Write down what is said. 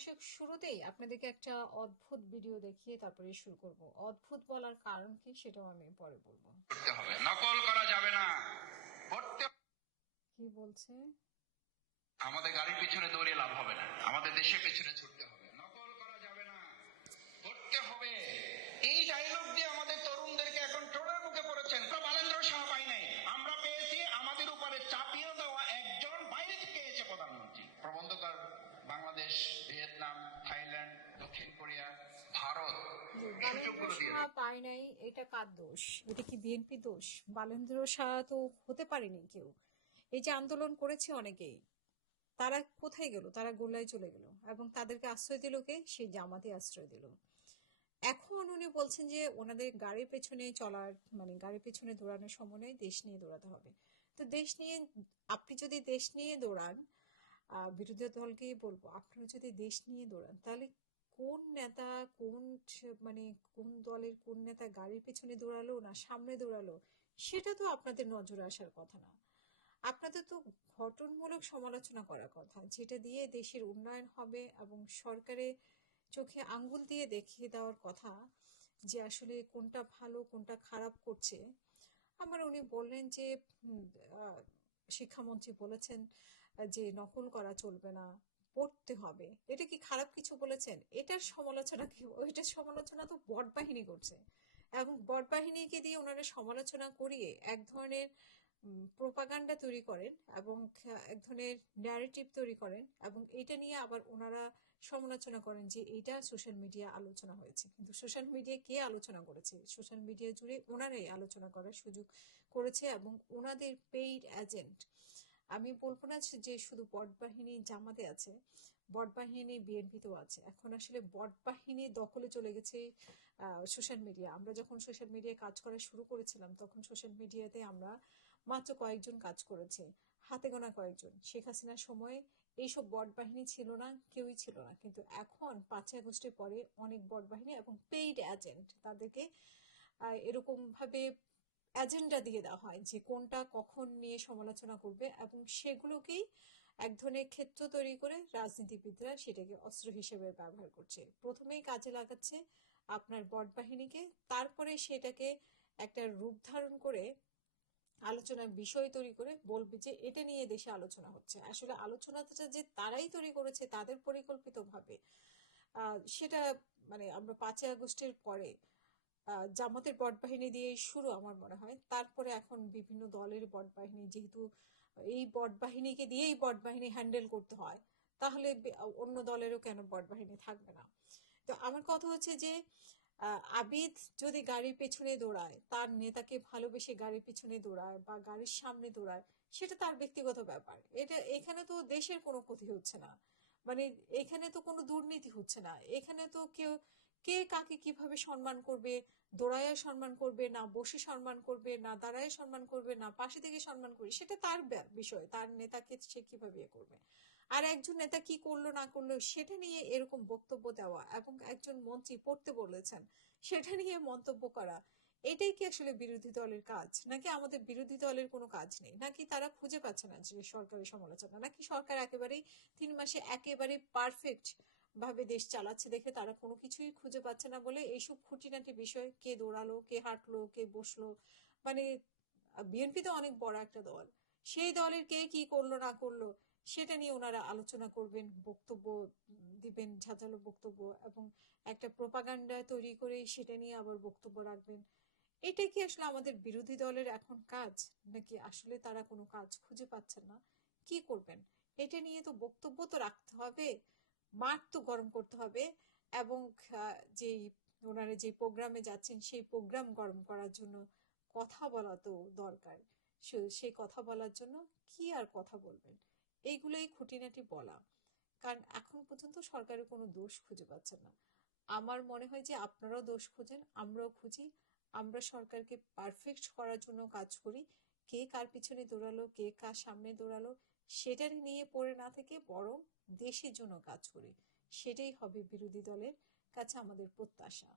দর্শক, শুরুতেই আপনাদেরকে একটা অদ্ভুত ভিডিও দেখিয়ে তারপরে শুরু করব। অদ্ভুত বলার কারণ কি সেটাও আমি পরে বলবো। করতে হবে, নকল করা যাবে না। কি বলছে? আমাদের গাড়ির পিছনে দৌড়ে লাভ হবে না, আমাদের দেশের পেছনে ছুটতে হবে। নকল করা যাবে না, করতে হবে। এই ডায়লগ দিয়ে আমাদের তরুণদেরকে এখন টোড়ার মুখে পড়েছেন। বালেন্দ্র শাহ পাই নাই, আমরা পেয়েছি আমাদের উপরে চাপিয়ে দেওয়া একজন বাইরে থেকে এসে প্রধানমন্ত্রী। প্রবন্ধকার বাংলাদেশ, ভিয়েতনাম, থাইল্যান্ড, দক্ষিণ কোরিয়া, ভারত সুযোগগুলো দিয়ে পায় নাই, এটা কার দোষ? এটা কি বিএনপি দোষ? বালেন্দ্র শাহ তো হতে পারেনি কেউ। এই যে আন্দোলন করেছে অনেকেই, তারা কোথায় গেল? তারা গোল্লায় চলে গেল এবং তাদেরকে আশ্রয় দিল কে? সেই জামাতে আশ্রয় দিল। এখন উনি বলছেন যে ওনাদের গাড়ির পেছনে চলার মানে গাড়ির পেছনে দৌড়ানোর সময় নয়, দেশ নিয়ে দৌড়াতে হবে। তো দেশ নিয়ে, আপনি যদি দেশ নিয়ে দৌড়ান, বিরোধী দলকেই বলবো, আপনারা যদি দেশ নিয়ে দৌড়ান তাহলে কোন নেতা, কোন মানে কোন দলের কোন নেতা গাড়ির পেছনে দৌড়ালো না সামনে দৌড়ালো, সেটা তো আপনাদের নজরে আসার কথা না। আপনাদের তো গঠনমূলক সমালোচনা করার কথা, যেটা দিয়ে দেশের উন্নয়ন হবে এবং সরকারের চোখে আঙ্গুল দিয়ে দেখিয়ে দেওয়ার কথা যে আসলে কোনটা ভালো কোনটা খারাপ করছে। আমার উনি বললেন যে শিক্ষামন্ত্রী বলেছেন যে নকল করা চলবে না, পড়তে হবে। এটা কি খারাপ কিছু বলেছেন? এটার সমালোচনা কি? ওইটার সমালোচনা তো বট বাহিনী করছে এবং বট বাহিনীকে দিয়ে ওনারা সমালোচনা করিয়ে এক ধরনের প্রোপাগান্ডা তৈরি করেন এবং এক ধরনের ন্যারেটিভ তৈরি করেন এবং এটা নিয়ে আবার ওনারা সমালোচনা করেন যে এটা সোশ্যাল মিডিয়া আলোচনা হয়েছে। কিন্তু সোশ্যাল মিডিয়া কে আলোচনা করেছে? সোশ্যাল মিডিয়া জুড়ে ওনারাই আলোচনা করার সুযোগ করেছে এবং ওনাদের পেইড এজেন্ট। আমি বলবো না যে শুধু বট বাহিনী জামাতে আছে, বট বাহিনী বিএনপিতেও আছে। এখন আসলে বট বাহিনী দখলে চলে গেছে সোশ্যাল মিডিয়া। আমরা যখন সোশ্যাল মিডিয়ায় কাজ করা শুরু করেছিলাম তখন সোশ্যাল মিডিয়াতে আমরা মাত্র কয়েকজন কাজ করেছে, হাতে গোনা কয়েকজন। শেখ হাসিনার সময় এইসব বট বাহিনী ছিল না, কেউই ছিল না। কিন্তু এখন 5ই আগস্টের পরে অনেক বট বাহিনী এবং পেইড এজেন্ট, তাদেরকে এরকম ভাবে এজেন্ডা দিয়ে দেওয়া হয় যে কোনটা কখন নিয়ে সমালোচনা করবে এবং সেগুলোকেই এক ধরনের ক্ষেত্র তৈরি করে রাজনীতিবিদরা সেটাকে অস্ত্র হিসেবে ব্যবহার করছে। প্রথমেই কাজে লাগাচ্ছে আপনার বট বাহিনীকে, তারপরে সেটাকে একটা রূপ ধারণ করে আলোচনার বিষয় তৈরি করে বলবে যে এটা নিয়ে দেশে আলোচনা হচ্ছে। আসলে আলোচনাটা যে তারাই তৈরি করেছে তাদের পরিকল্পিত ভাবে, সেটা মানে আমরা 5ই আগস্টের পরে জামাতের বট বাহিনী দিয়ে শুরু আমার মনে হয়। তারপরে এখন বিভিন্ন দলের বট বাহিনী, যেহেতু এই বট বাহিনীকে দিয়েই বট বাহিনী হ্যান্ডেল করতে হয়, তাহলে অন্য দলেরও কেন বট বাহিনী থাকবে না? তো আমার কথা হচ্ছে যে আবিদ যদি গাড়ির পেছনে দৌড়ায়, তার নেতাকে ভালোবেসে গাড়ির পেছনে দৌড়ায় বা গাড়ির সামনে দৌড়ায়, সেটা তার ব্যক্তিগত ব্যাপার। এটা এখানে তো দেশের কোনো ক্ষতি হচ্ছে না, মানে এখানে তো কোনো দুর্নীতি হচ্ছে না। এখানে তো কেউ কে কাকে কিভাবে সম্মান করবে, দৌড়ায় সম্মান করবে না বসে সম্মান করবে না দাঁড়ায় সম্মান করবে না পাশে থেকে সম্মান করবে, সেটা তার বিষয়। তার নেতাকে সে কিভাবে করবে। আর একজন নেতা কি করলো না করলো সেটা নিয়ে এরকম বক্তব্য দেওয়া এবং একজন মন্ত্রী পড়তে বলেছেন সেটা নিয়ে মন্তব্য করা, এটাই কি আসলে বিরোধী দলের কাজ? নাকি আমাদের বিরোধী দলের কোনো কাজ নেই? নাকি তারা খুঁজে পাচ্ছে না যে সরকারের সমালোচনা? নাকি সরকার একেবারেই 3 মাসে একেবারে পারফেক্ট ভাবে দেশ চালাচ্ছে দেখে তারা কোনো কিছুই খুঁজে পাচ্ছে না বলে এইসব খুঁটিনাটি বিষয়, কে দৌড়ালো কে হাঁটলো কে বসলো, মানে বিএনপি তো অনেক বড় একটা দল, সেই দলের কে কি করলো না করলো সেটা নিয়ে ওনারা আলোচনা করবেন, বক্তব্য দিবেন, ঝাঁঝালো বক্তব্য, এবং একটা প্রোপাগান্ডা তৈরি করে সেটা নিয়ে আবার বক্তব্য রাখবেন। এটা কি আসলে আমাদের বিরোধী দলের এখন কাজ? নাকি আসলে তারা কোনো কাজ খুঁজে পাচ্ছেন না? কি করবেন? এটা নিয়ে তো বক্তব্য তো রাখতে হবে, মাঠ তো গরম করতে হবে এবং যেই ওনারা যে প্রোগ্রামে যাচ্ছেন সেই প্রোগ্রাম গরম করার জন্য কথা বলা তো দরকার। সেই কথা বলার জন্য কি আর কথা বলবেন? এইগুলোই খুঁটিনাটি বলা। কারণ এখন পর্যন্ত সরকারের কোনো দোষ খুঁজে পাচ্ছেন না। আমার মনে হয় যে আপনারাও দোষ খুঁজেন, আমরাও খুঁজি। আমরা সরকারকে পারফেক্ট করার জন্য কাজ করি। কে কার পিছনে দৌড়ালো কে কার সামনে দৌড়ালো সেটার নিয়ে পড়ে না থেকে বরং দেশের জন্য কাজ করি। সেটাই হবে বিরোধী দলের কাছে আমাদের প্রত্যাশা।